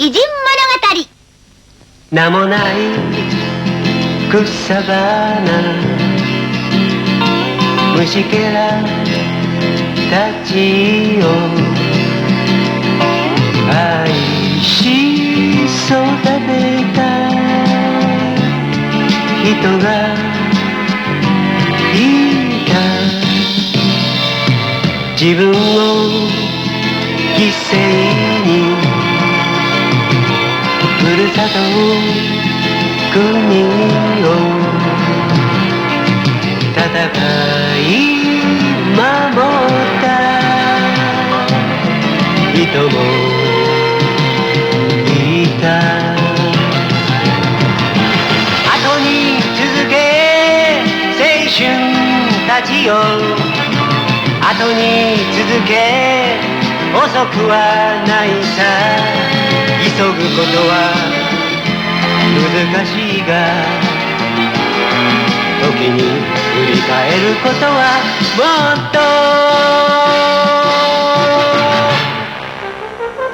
偉人物語。名もない草花虫けらたちを愛し育てた人がいた。自分を犠牲にふるさと国を戦い守った人もいた。後に続け青春たちよ、後に続け遅くはないさ。急ぐことは難しいが、時に振り返ることはもっと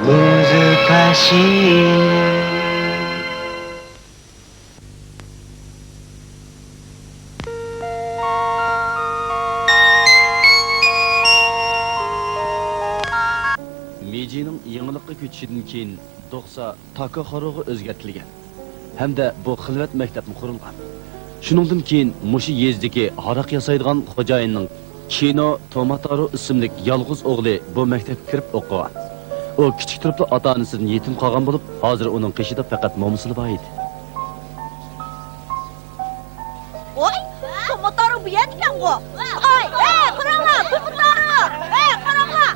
難しい。Mejining yangilikqa ko'chishidan keyin Do'qsa Takahoroga o'zgartirilgan hamda bu xilvat maktabni qurilgan. Shuningdan keyin mushu yezdagi haraq yasaydigan xo'jayinning Kino Tomataro ismli yolg'iz o'g'li bu maktabga kirib o'qigan. U kichik turibli ota-onasidan yetim qolgan bo'lib, hozir uning qishida faqat mo'msili bor edi. Oy, Tomataro bu yerda ekan-ku. Oy, qaranglar, Tomataro. Qaranglar.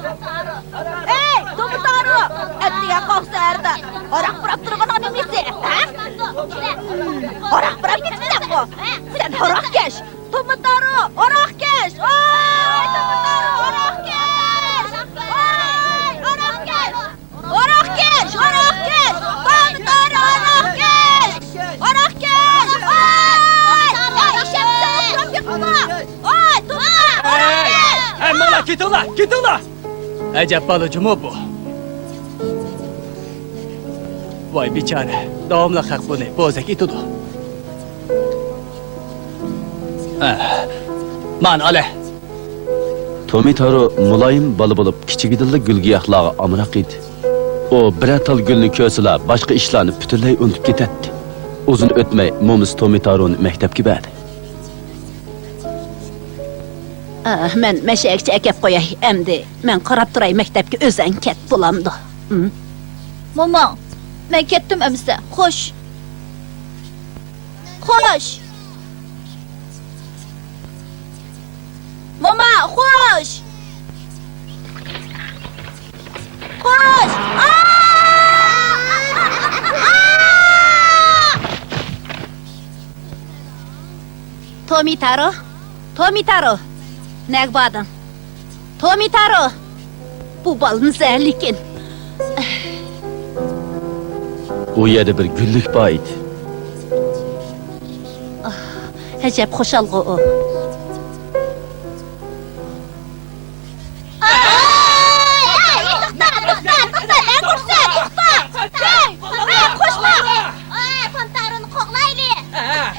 Tomataro, attiga qolsa-da, oraq burab turgan odamisi, ha? Oraq burab ketibsan-ku. Sen oraqkesh. Tomataro, oraqkesh. Oy, Tomataro, oraqkesh. Oy, oraqkesh. Oraqkesh, oraqkesh. Tomataro, oraqkesh. Oraqkesh. Oy, ishim turib Oy, Tomataro, oraqkesh. Mola, ketinglar. Ajab balacımı bu. Vay bichara, davomli haq buni bo'zak etudi. Man ala. Tomitaro muloyim bola bo'lib, kichik dilli gulgiyohlarga amroq edi. U bir tal gulni ko'rsala, boshqa ishlarni butunlay unutib ketadi. Uzun o'tmay Mo'miz Tomitaroni maktabga berdi. Men mashakchi akab qo'yay. Endi men qarab turay maktabga o'zan ket bo'lamdi. Momo, men ketdim amsa. Xo'sh. Momo, xo'sh. Tomitaro. Nagbadan. Tomitaro. Bu balın zəhlikin. U yerda bir gullik bor edi. Həcəb xoşalğı o.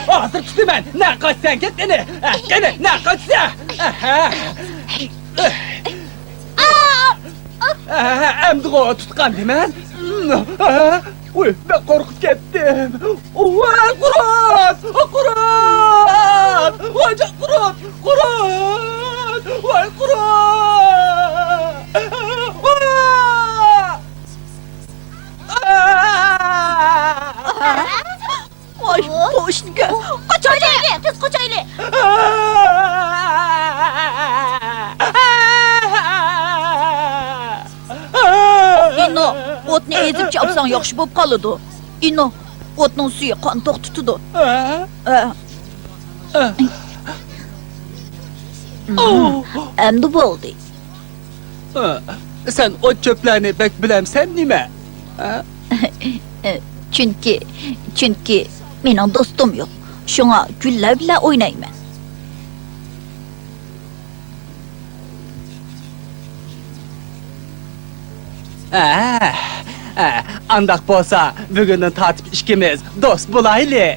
Hazır tutuman. Ne kaçsan git ene. Ne kaçsa. Emdi o tutkan demen. Uy, ben korkup gittim. Vay Kur'an. Vay Kur'an. Vay Kur'an. Oy, boşluğa. Kaç öyle. Kız kaç öyle. İno, otni ezip çapsan yaxşı bo'lib qoladi. İno, otning suyu qon to'q tutadi. Endi bo'ldi. Sen o çöplerini bek bilemsen nime? Çünkü mening do'stim yo'q. Shunga gullar bilan o'ynayman. Andak bolsa, bugünden tatip ikimiz dost bulaylı,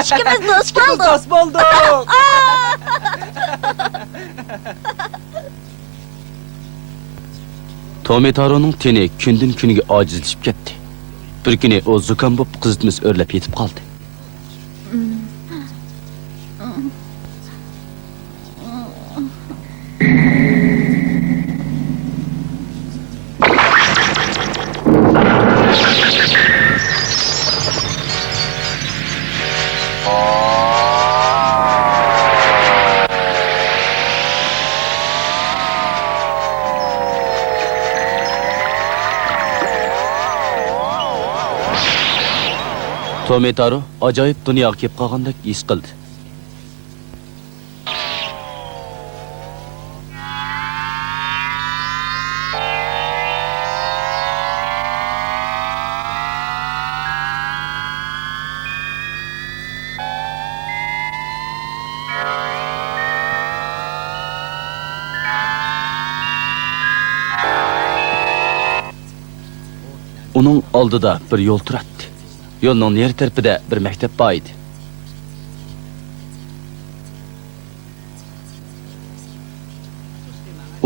İkimiz dost oldu. Dost bulduk. Tomitaro'nun teni günden güniga ojizlashib ketdi. Bir kuni o zukam bo'lib qizitimiz o'rlab yetib qoldi. Tomitaro ajoyib dunyoga kelib qolgandek his qildi. Uning oldida bir yo'l turardi. Yo'lning neri tarafida bir maktab bor edi.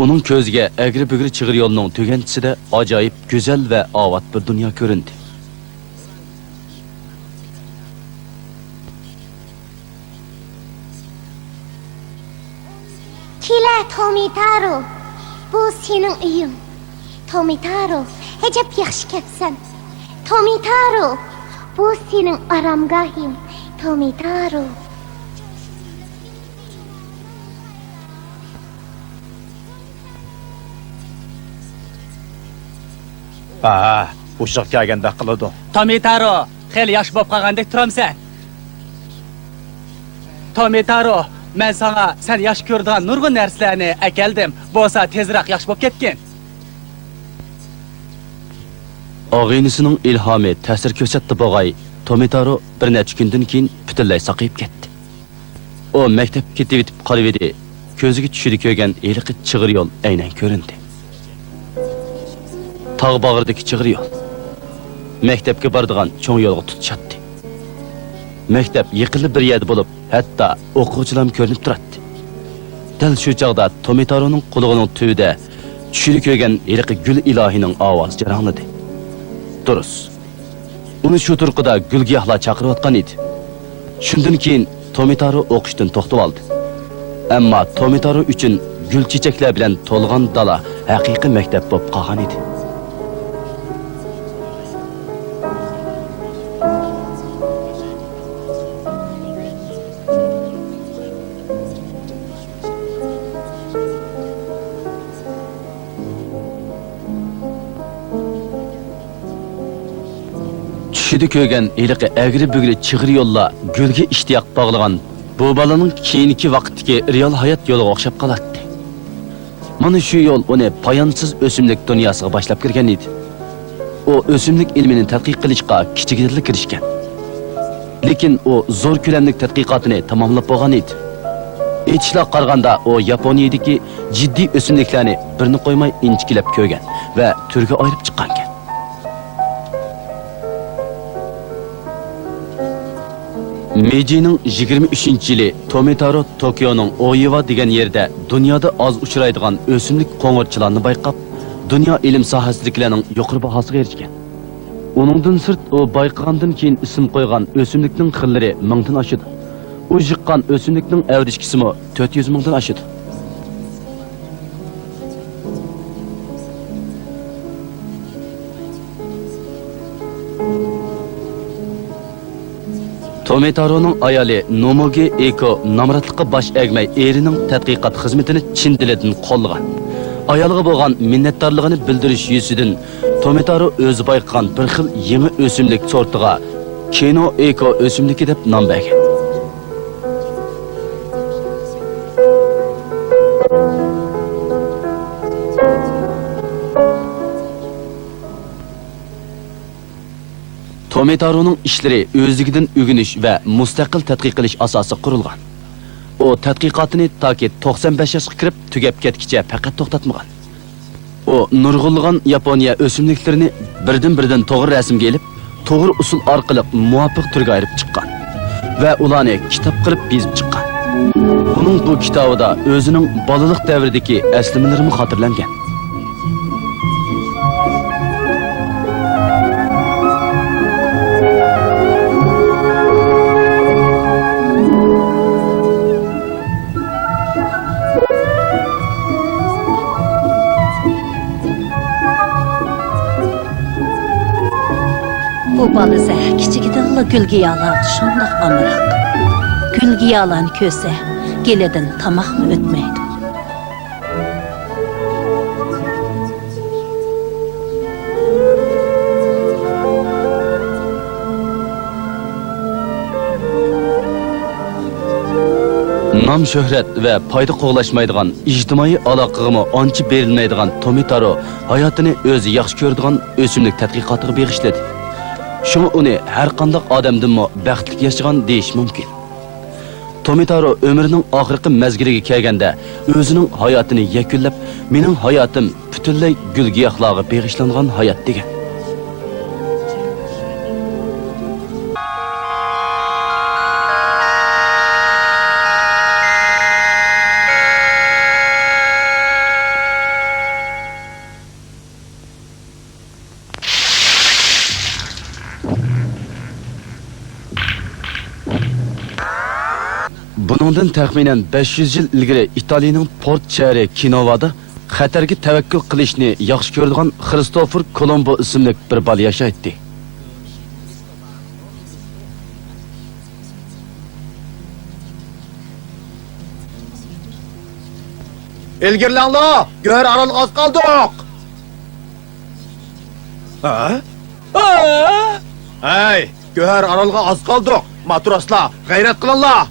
Uning ko'ziga agri-bugri chig'ir yo'lning tugantisida ajoyib go'zal vaovat bir dunyo ko'rindi. Kela Tomitaro, bu sening uying. Tomitaro, hejab yaxshi kapsan. Tomitaro, bu sening aromgohing. Tomitaro. Uşaq kelganda qiladi. Tomitaro, xeyli yosh bo'lib qolgandek turamsan. Tomitaro, men sana sen yosh ko'rdigan nurg'un narsalarni akeldim. Bo'lsa tezroq yosh bo'lib ketgin. Og'inisining ilhomi ta'sir ko'rsatdi bo'g'ay. Tomitaro bir necha kundan keyin butunlay saqayib ketdi. O maktabga ketib yetib qolib edi. Ko'ziga tushidi ko'rgan eliqi chig'ir yo'l aynan ko'rindi. Tog' bag'ridagi chig'ir yo'l. Maktabga boradigan cho'ng yo'lga tutishadi. Maktab yiqilib bir yerda bo'lib, hatto o'quvchilar ko'rinib turadi. Dal shu chog'da Tomitaroning qulig'ining tubida tushidi ko'rgan eliqi gul ilohining ovozi jarangladi. Durus. Uni shu turqida gulgiyohlar chaqirayotgan edi. Shundan keyin Tomitaro o'qishdan to'xtab oldi. Ammo Tomitaro uchun gul chechaklar bilan to'lgan dala haqiqiy maktab bo'lib qolgan edi. Tushida ko'rgan eliqi agri-bugri chig'ir yo'llar gulga ishtiyoq bog'lagan bu balaning keyingi vaqtdagi real hayot yo'liga o'xshab qoladi. Mana shu yo'l uni poyonsiz o'simlik dunyosiga boshlab kirgan edi. O o'simlik ilmini tadqiq qilishga kichikroq kirishgan. Lekin o zo'r ko'lamli tadqiqotini tamomlab bo'lgan edi. Aytishlar qaraganda o Yaponiyadagi jiddiy o'simliklarni birini qo'ymay inchikilab ko'rgan va turga ayirib chiqqan ekan. Meiji'nin 23-yili Tomitaro Tokyo'nun Oiwa degan yerda dunyoda oz uchraydigan o'simlik qo'ng'irchilarni bayqab, dunyo ilm sohasidagilarning yuqori bahosiga erishgan. Uningdan sirt o bayqagandan keyin ism qo'ygan o'simlikning xillari 1000 dan oshadi. U jiqqan o'simlikning avrishkisimi 400 mingdan oshadi. Tomitaroning ayoli Nomoge Eko namratlikqa bosh egmay erining tadqiqot xizmatini chin dilidan qo'llagan. Ayoliga bo'lgan minnatdorligini bildirish yuzidan Tomitaro o'zi bayqagan bir xil yangi o'simlik sortiga Keno Eko o'simligi deb nom bergan. Tomitaroning ishlari o'zligidan o'rganish va mustaqil tadqiq qilish asosi qurilgan. u tadqiqotini toki 95 yoshga kirib tugab ketgicha faqat to'xtatmagan. U nurg'unlagan Yaponiya o'simliklarini birdan to'g'ri rasmga elib, to'g'ri usul orqali muvofiq turga ayirib chiqqan va ularni kitob qilib bezib chiqqan. Uning bu kitobida o'zining bolalik davridagi aslimalarni xotirlangan. Bu balıza kichigidilla gulga yağlar şundaq amraq. Gulga yağlan köse, geleden tamaqmı ötmeydi. Nam şöhret ve payda qoğlaşmaydigan ijtimoiy aloqaga ancha berilmaydigan Tomitaro hayotini o'zi yaxshi ko'radigan o'simlik tadqiqotiga beg'ishladi. Şunu uni har qanday odamdanmi baxtli yashagan deyish mumkin. Tomitaro ömrünün oxirgi mezgiliga kelganda o'zining hayotini yakunlab, mening hayotim butunlay gul-giyohlarga beg'ishlangan hayot degan. Buningdan taxminan 500 yil ilgari Italiyaning Port shahri Kinovada xatarga tavakkul qilishni yaxshi ko'radigan Kristofer Kolombo ismli bir bola yashaydi. İlgirlanla, gör aralık az kaldık. Ha? Hey, gör aralık az kaldık. Matrosla, gayret kılınla.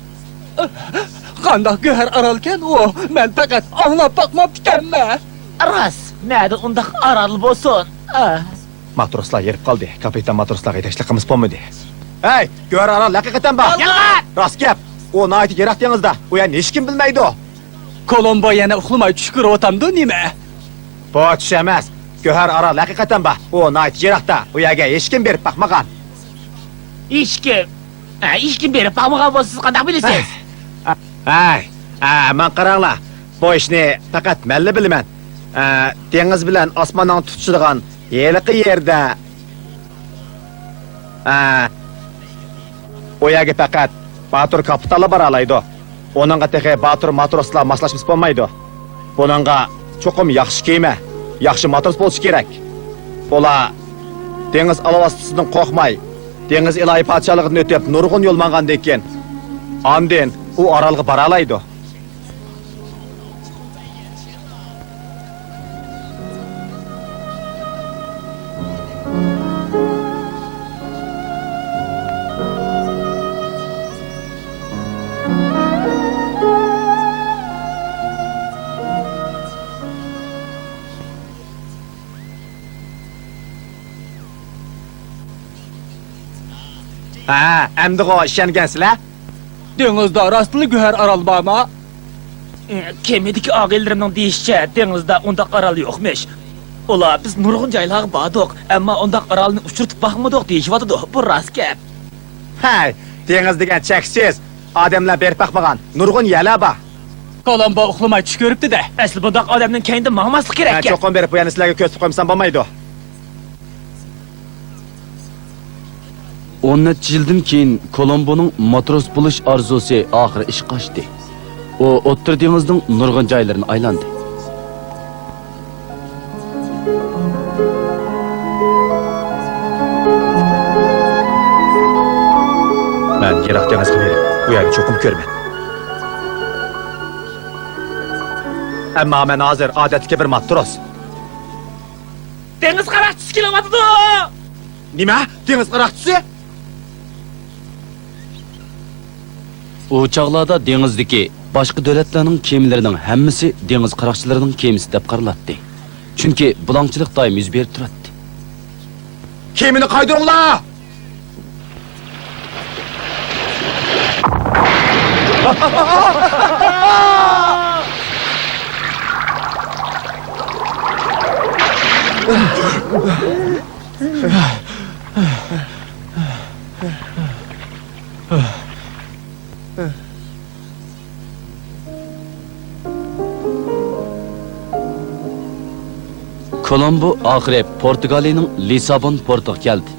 Qandaq göhər aralken o, mən faqat anlap baxmap ikənmə. Ras, nədir undaq aralı bolsun? Matroslar yerip kaldı. Kapitan matroslar yetekçilikimiz olmadı. Hey, gör aralık hakikaten bak. Yalğan! Rast gep. O naiti gerak denizde. O ya hiç kim bilmeydi o. Kolombo yana uxlamay tushkir otamdı nimə? Bu düşemez. Göher aralık hakikaten bak. O naiti gerakta. O ya hiç kim berip bakmagan. İşkim berip baxmagan bolsun, siz qandaq bilesiz? Hey, aman qaranglar. Bu işni fakat melli bilmen. Deniz bilen osmondan tutuşturgan yeliqi yerde. O yerga fakat Batur kapitali baralaydı. Onunla texe Batur matroslar maslaşmış olmaydı. Bununla çokum yaxşı kiyme, yaxşı matros bolishi kerak. Ola deniz alavasından qo'rqmay, deniz ilahi podshohligini o'tib nurg'un yo'l mangandan keyin andin u orolga baralaydi. Endi o işengansizlar? Dengizdə rastlı göhər aral barma? Kemidiki ağillerimning deyişçe denizde undaq aralı yoxmuş. Ola biz nurg'un joylarga bordik, ammo undaq aralni uchirtib baxmadik deyishyapti. Bu rost gap. Hey, deniz degan cheksiz, odamlar berib baxmagan nurg'un yerlar bor. Kolombo uxlamay tush ko'ribdi-da. Asli bundaq odamning kayinda maqmaslik kerak. Cho'qon berib bu yerni sizlarga ko'rsatib qo'ymsam bo'lmaydi. 10 yildan keyin Kolomboning matros bo'lish orzusi oxiri ishga oshdi. U O'rta dengizning nurg'un joylarini aylandi. Men Yiroq dengizga berib, bu yerni cho'qim ko'rman. Ammo men hozir odatdagi bir matros. Dengiz qaroqchisi kelyapti. Nima? Dengiz qaroqchisi? U chaqlarda dengizdagi boshqa davlatlarning kemalarining hammasi dengiz qaroqchilarining kemasi deb qaralatdi. Chunki bulongchilik doim yuz berib turadi. Kemini qaydiringlar! Kolombo oxiri Portugaliyaning Lisabon portiga keldi.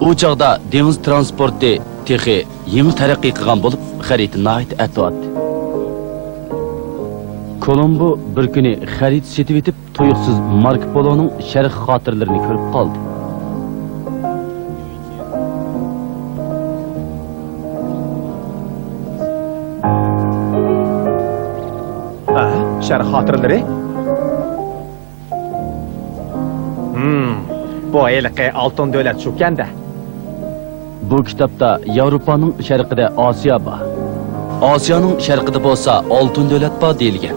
U chaqda dengiz transporti texi yangi taraqqiy qilgan bo'lib, xarita nihoyat atvatdi. Kolombo bir kuni xarit setib etib, tuyuqsiz Marko Poloning sharq xotiralarini ko'rib qoldi. Sharq xotiralari? Bu eliqi oltin davlat shukanda. Bu kitobda Yevropaning sharqida Osiyo bor. Osiyoning sharqida bo'lsa oltin davlat bor deyilgan.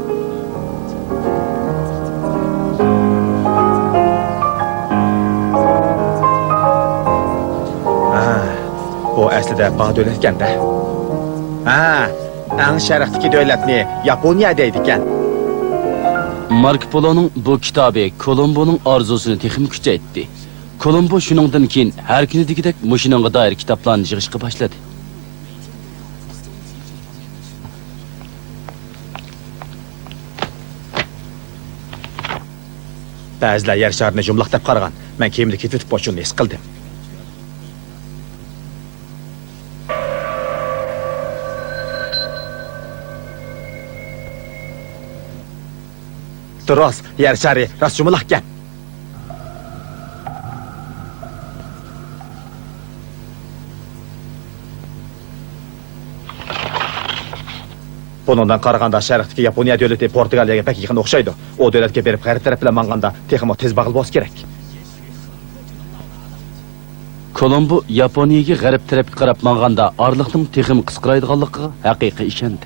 Bu aslida bor davlat ekanda. Eng sharqdagi davlatni Yaponiya deydi ekan. Marko Poloning bu kitobi Kolomboning orzusini texim kuchaytdi. Kolombo shuningdan keyin har kuni degidek mushiningga doir kitoblarni yig'ishga boshladi. Ba'zilar yer sharini jumlaqtab qaragan. Men kiyimni ketib boshini his qildim. Durust, yer shari rost jumlaqgan. Bundan qaraganda sharqdagi Yaponiya davlati Portugaliyaga pek yaqin o'xshaydi. O davlatga berib g'arb taraf bilan manganda texmo tez bag'il bo'lish kerak. Kolombo Yaponiyaga g'arb tarafga qarab manganda orliqning texim qisqaraydiganligiga haqiqiy ishondi.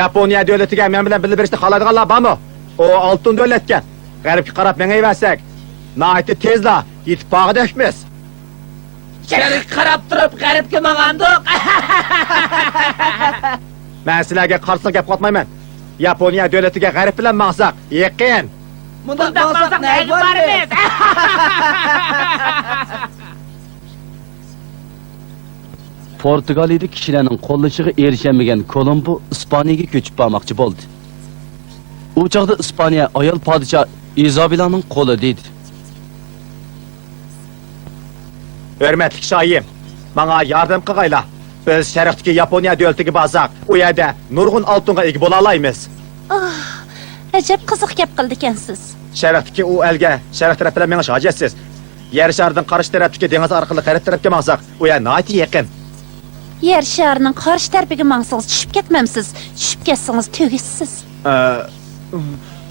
Yaponiya davlatiga men bilan bilib berishni xohlaydiganlar bormi? O oltin davlatga g'arbga qarab mengayversak, nihoyat tezla yetib borg'idakmiz. Sharq qarab turib g'arbga mang'andiq. Men sizlarga qarshi gap qotmayman. Yaponiya davlatiga g'arb bilan maqsaq, yaqin. Bunda maqsaq nega borimiz? Portugaliyada kishilarning qo'llashiga erishamagan Kolombo Ispaniyaga ko'chib bormoqchi bo'ldi. U chaqda Ispaniya ayol podshoh Izabellaning qo'li dedi. Hürmetli şahim, bana yardım qilg'aylar. Biz sharqdagi Yaponiya davlatiga borsak, u yerda nurg'un oltinga ega bo'la olamiz. Ajab qiziq gap qildi ekansiz. Sharqdagi u elga sharq taraf bilan menish hojatsiz. Yer sharining qarshi tarafdagi dengiz orqali g'arb tarafga borsak, u yer nihoyat yaqin. Yer sharining qarshi tarafiga mangsangiz tushib ketmamsiz. Tushib ketsangiz tugishsiz.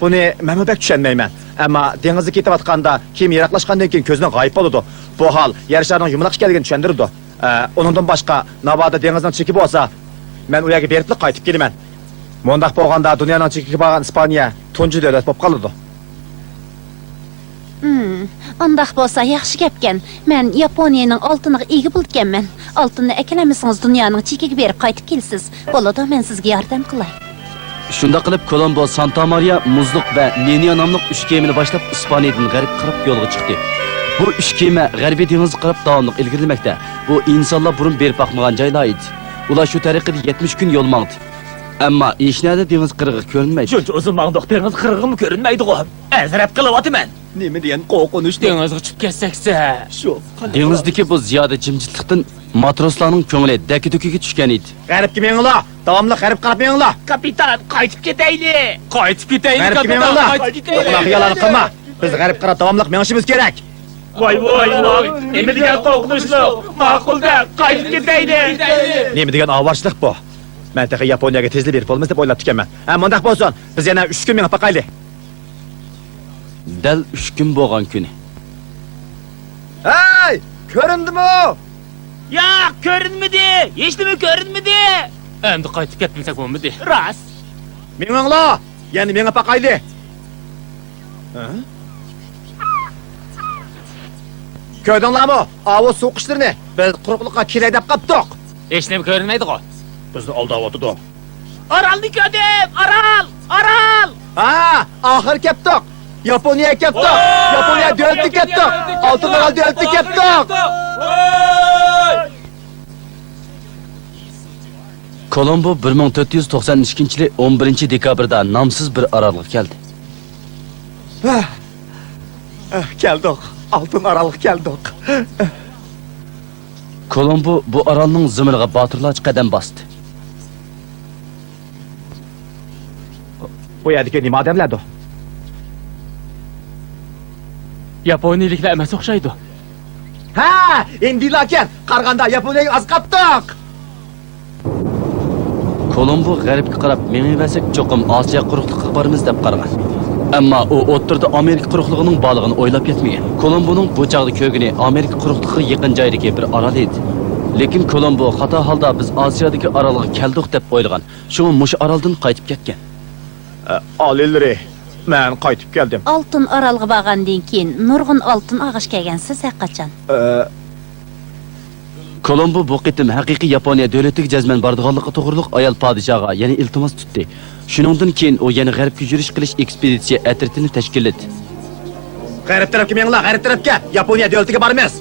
Buni men pek tushunmayman. Ammo dengizga ketayotganda kim yiroqlashgandan keyin ko'zdan g'oyib bo'ladi. Bu hol yer sharining yumaloq ekanligini tushundirdi. Uningdan boshqa navoda dengizdan chekib olsa, men u yerga berib qaytib kelaman. Mundaq bo'lganda dunyoning chekiga borgan Ispaniya tunji davlat bo'lib qoladi. Undaq bo'lsa yaxshi gapkan. Men Yaponiyaning oltiniga ega bo'lganman. Oltinni akalamisiz dunyoning chekiga berib qaytib kelsiz. Bo'ladi, men sizga yordam qilay. Shunda qilib Kolombo Santa Maria, Muzluq va Nenia nomli 3 kemani boshlab Ispaniyadan g'arb qarab yo'lga chiqdi. Bu 3 kema g'arbiy dengizga qarab davomli ilgarilamoqda. Bu insonlar burun berib boqmagan joylar edi. Ular shu tariqada 70 kun yo'l mangdi. Ammo hech narsa dengiz qirg'i ko'rinmaydi. Shuncha uzun mangdoq dengiz qirg'imi ko'rinmaydi-ku. Azrab qilyapman. Nima degan qo'rqinch dengizga tushib ketsaksa. Shu. Dengizdagi bu ziyoda jimjitlikdan matroslarning ko'ngli daki-dukiga tushgan edi. G'arbga menglar, davomli g'arb qarab menglar. Kapitan, qaytib ketaylik. Qaytib ketaylik, G'arbga kapitan. menglar. Qaytib ketaylik. Ular yalanni qilma. Biz g'arb qarab davomli mengishimiz kerak. Voy. Nima degan qo'rqinchlik? Ma'qulda, qaytib ketaylik. Nima degan ovorsizlik bu? Men taqa Yaponiyaga tezlik berib bo'lmas deb o'ylab turganman. Mundaq bo'lsin, biz yana 3 kun mengib boqaylik. Dal 3 kun bo'lgan kuni. Hey! Ko'rindimi? Yo'q, ko'rinmadi. Hech nima ko'rinmadi. Endi qaytib ketmasak bo'lmadi. Rost. Menglar, yana mengib boqaylik. Ko'rdinglarmi? Ovoz so'qishlarini. Biz quruqliqqa kiray deb qapdiq. Hech nima ko'rinmaydi-ku. Bizni aldayotdi. Oralni ko'rdim! Oral! Oral! Ha, oxir kepdiq. Yaponiya kepdiq. Yaponiya davlati kepdiq. Oltin Oral davlati kepdiq. Kolombo 1492-yil 11-dekabrda nomsiz bir orolga keldi. Keldik. Oltin Oralga keldik. Kolombo bu orolning zimiriga botirlarcha qadam bosdi. Bu yerdagi nima odamlardi? Yaponiyaliklar emas o'xshaydi. Ha, endi lakin qarg'anda Yaponiyaga az qapdiq. Kolombo g'arbga qarab meng'iversak cho'qim Osiyo quruqligiga boramiz deb qaragan. Ammo u o'ttirda Amerika quruqligining borlig'ini o'ylab yetmagan. Kolomboning bu chaqda ko'gini Amerika quruqligiga yaqin joydagi bir orol edi. Lekin Kolombo xato holda biz Osiyodagi orolga keldik deb o'ylagan. Shunga mush oroldan qaytib ketgan. Alilri, men qaytib keldim. Oltin orolga borgandan keyin nurg'un oltin og'ish kelgansiz qachon? Kolombo bu qitim haqiqiy Yaponiya davlatiga jazman bordiganligi to'g'riliq ayol podshohga yana iltimos tutdi. Shuningdan keyin u yana g'arbga yurish qilish ekspeditsiya atritini tashkilladi. G'arb tarafga menglar, g'arb tarafga Yaponiya davlatiga boramiz.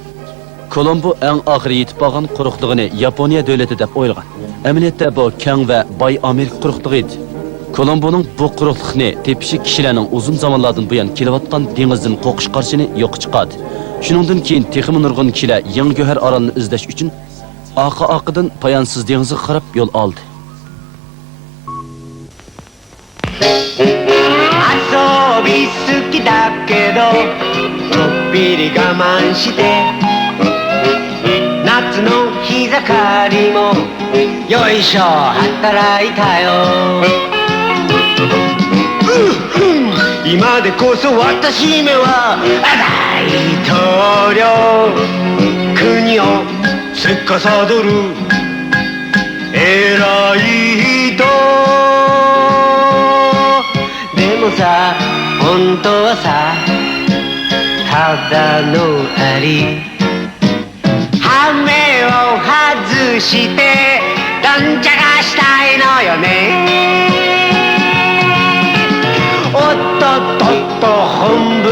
Kolombo eng oxiri yetib borgan quruqligini Yaponiya davlati deb o'ylagan. Amaliyotda bu keng va boy Amerika quruqligi edi. Kolomboning bu quruqlikni tepishi kishilarning uzun zamonlardan buyon kelayotgan dengizdan qo'qish qarshini yo'q chiqardi. Shuningdan keyin texmi nurg'un kishilar yangi go'har orolni izlash uchun oqidan poyansiz dengizga qarab yo'l oldi. 遊び好きだけどちょっぴり我慢して夏の日盛りもよいしょ働いたよ今でこそ私めは大統領国を司る偉い人でもさ本当はさただのアリ羽目を外してどんちゃかしたいのよねおっとっとっと本分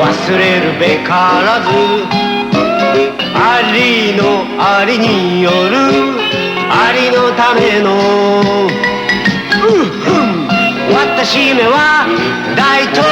忘れるべからずありのありによるありのための私めは大統